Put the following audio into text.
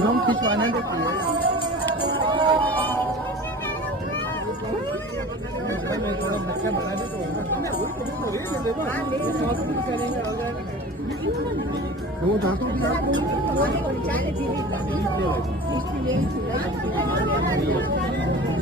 हम खिंचवाना देखिए थोड़ा बच्चा बना दे तो वो धातु